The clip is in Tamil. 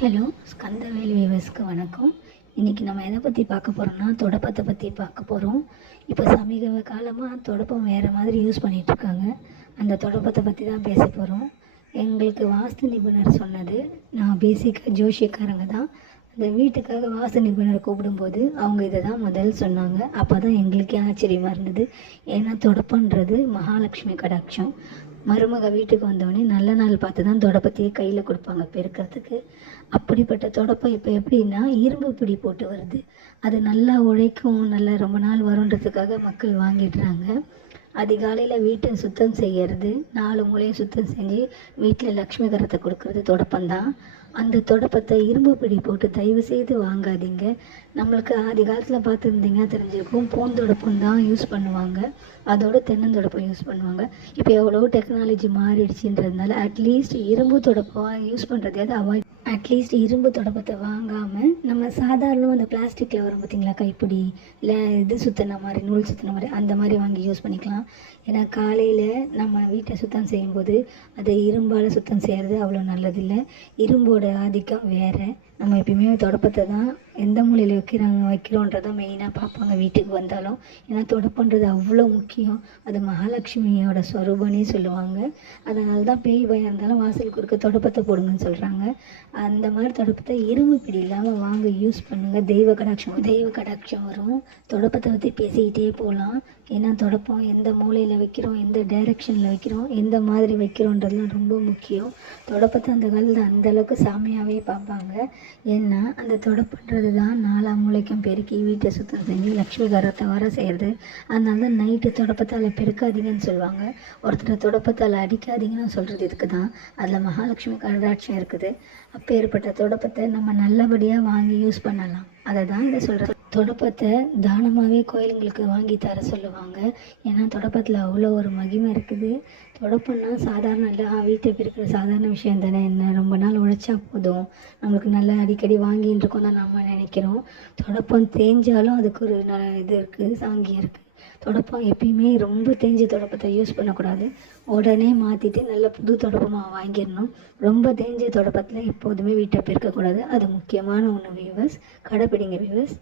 ஹலோ ஸ்கந்தவேல் வியூவர்ஸ்க்கு வணக்கம். இன்றைக்கி நம்ம எதை பற்றி பார்க்க போகிறோம்னா தொடப்பத்தை பற்றி பார்க்க போகிறோம் இப்போ சமீப காலமாக தொடப்பம் வேறு மாதிரி யூஸ் பண்ணிகிட்ருக்காங்க அந்த தொடப்பத்தை பற்றி தான் பேச போகிறோம் எங்களுக்கு வாஸ்து நிபுணர் சொன்னது நான் பேசிக்காக ஜோஷியக்காரங்க தான். அந்த வீட்டுக்காக வாசல் நிபுணர் கூப்பிடும்போது அவங்க இதை தான் முதல் சொன்னாங்க. அப்போ தான் எங்களுக்கே ஆச்சரியமாக இருந்தது. ஏன்னா தொடப்பன்றது மகாலட்சுமி கடாட்சம். மருமக வீட்டுக்கு வந்தோடனே நல்ல நாள் பார்த்து தான் தொடப்பத்தையே கையில் கொடுப்பாங்க பெருக்கிறதுக்கு. அப்படிப்பட்ட தொடப்பம் இப்போ எப்படின்னா இரும்பு பிடி போட்டு வருது. அது நல்லா உழைக்கும் நல்லா ரொம்ப நாள் வருன்றதுக்காக மக்கள் வாங்கிடுறாங்க. அதிகாலையில் வீட்டை சுத்தம் செய்கிறது நாலு மூலையும் சுத்தம் செஞ்சு வீட்டில் லக்ஷ்மி கரத்தை கொடுக்கறது தொடப்பந்தான் அந்த தொடப்பத்தை இரும்பு பிடி போட்டு தயவு செய்து வாங்காதீங்க. நம்மளுக்கு ஆதி காலத்தில் பார்த்துருந்தீங்கன்னா தெரிஞ்சிருக்கும். பூந்தொடப்பம் தான் யூஸ் பண்ணுவாங்க. அதோட தென்னந்தொடப்பம் யூஸ் பண்ணுவாங்க. இப்போ எவ்வளோ டெக்னாலஜி மாறிடுச்சுன்றதுனால அட்லீஸ்ட் இரும்பு தொடப்பம் யூஸ் பண்ணுறதையாவது அவாய்ட் அட்லீஸ்ட் இரும்பு தொடப்பத்தை வாங்காமல் நம்ம சாதாரணமாக அந்த பிளாஸ்டிக்கில் வரும் பார்த்தீங்களா கைப்பிடி இல்லை இது சுத்தின மாதிரி நூல் சுத்தின மாதிரி அந்த மாதிரி வாங்கி யூஸ் பண்ணிக்கலாம். ஏன்னா காலையில் நம்ம வீட்டை சுத்தம் செய்யும்போது அதை இரும்பால் சுத்தம் செய்கிறது அவ்வளோ நல்லதில்லை. இரும்போட ஆதிக்கம் வேறு. நம்ம எப்பயுமே தொடப்பத்தை தான் எந்த மூலையில் வைக்கிறாங்க வைக்கிறோன்றதை மெயினாக பார்ப்பாங்க வீட்டுக்கு வந்தாலும். ஏன்னா தொடப்பன்றது அவ்வளோ முக்கியம். அது மகாலட்சுமியோட ஸ்வரூபனே சொல்லுவாங்க. அதனால தான் பேய் பயம் இருந்தாலும் வாசல் குறுக்க தொடப்பத்தை போடுங்கன்னு சொல்கிறாங்க அந்த மாதிரி தொடப்பத்தை இரும்பு பிடி இல்லாமல் வாங்க யூஸ் பண்ணுங்கள் தெய்வ கடாட்சம் தெய்வ கடாட்சம் வரும். தொடப்பத்தை பற்றி பேசிக்கிட்டே போகலாம் ஏன்னா தொடப்பம் எந்த மூலையில் வைக்கிறோம் எந்த டைரெக்ஷனில் வைக்கிறோம் எந்த மாதிரி வைக்கிறோன்றதுலாம் ரொம்ப முக்கியம். தொடப்பத்தை அந்த காலத்தில் அந்த அளவுக்கு சாமியாகவே பார்ப்பாங்க. ஏன்னா அந்த தொடப்பன்றது தான் நாலா மூளைக்கும் பெருக்கி வீட்டை சுத்தம் செஞ்சு லக்ஷ்மி கரத்தை வர செய்கிறது அதனால தான் நைட்டு தொடப்பத்தால் பெருக்காதீங்கன்னு சொல்லுவாங்க. ஒருத்தர் தொடப்பத்தால் அடிக்காதீங்கன்னு சொல்கிறது இதுக்கு தான். அதில் மகாலட்சுமி கடாட்சம் இருக்குது. அப்போ ஏற்பட்ட தொடப்பத்தை நம்ம நல்லபடியாக வாங்கி யூஸ் பண்ணலாம். அதை தான் இதை சொல்கிறேன் தொடப்பத்தை தானமாகவே கோயிலுங்களுக்கு வாங்கி தர சொல்லுவாங்க. ஏன்னா தொடப்பத்தில் அவ்வளோ ஒரு மகிமை இருக்குது. தொடப்பம்னா சாதாரண இல்லை. ஆ வீட்டை சாதாரண விஷயம் தானே. என்ன ரொம்ப நாள் உழைச்சா போதும். நம்மளுக்கு நல்லா அடிக்கடி வாங்கின்னு இருக்கோம் தான் நம்ம நினைக்கிறோம். தொடப்பம் தேஞ்சாலும் அதுக்கு ஒரு நல்ல இது இருக்குது சாங்கியம் இருக்குது தொடப்பம் எப்பயுமே ரொம்ப தேஞ்ச தொடப்பத்தை யூஸ் பண்ணக்கூடாது. உடனே மாற்றிட்டு நல்ல புது தொடப்பமாக வாங்கிடணும். ரொம்ப தேஞ்ச தொடப்பத்தில் எப்போதுமே வீட்டை பெருக்கக்கூடாது. அது முக்கியமான ஒன்று வியூவர்ஸ் கடைப்பிடிங்க வியூவர்ஸ்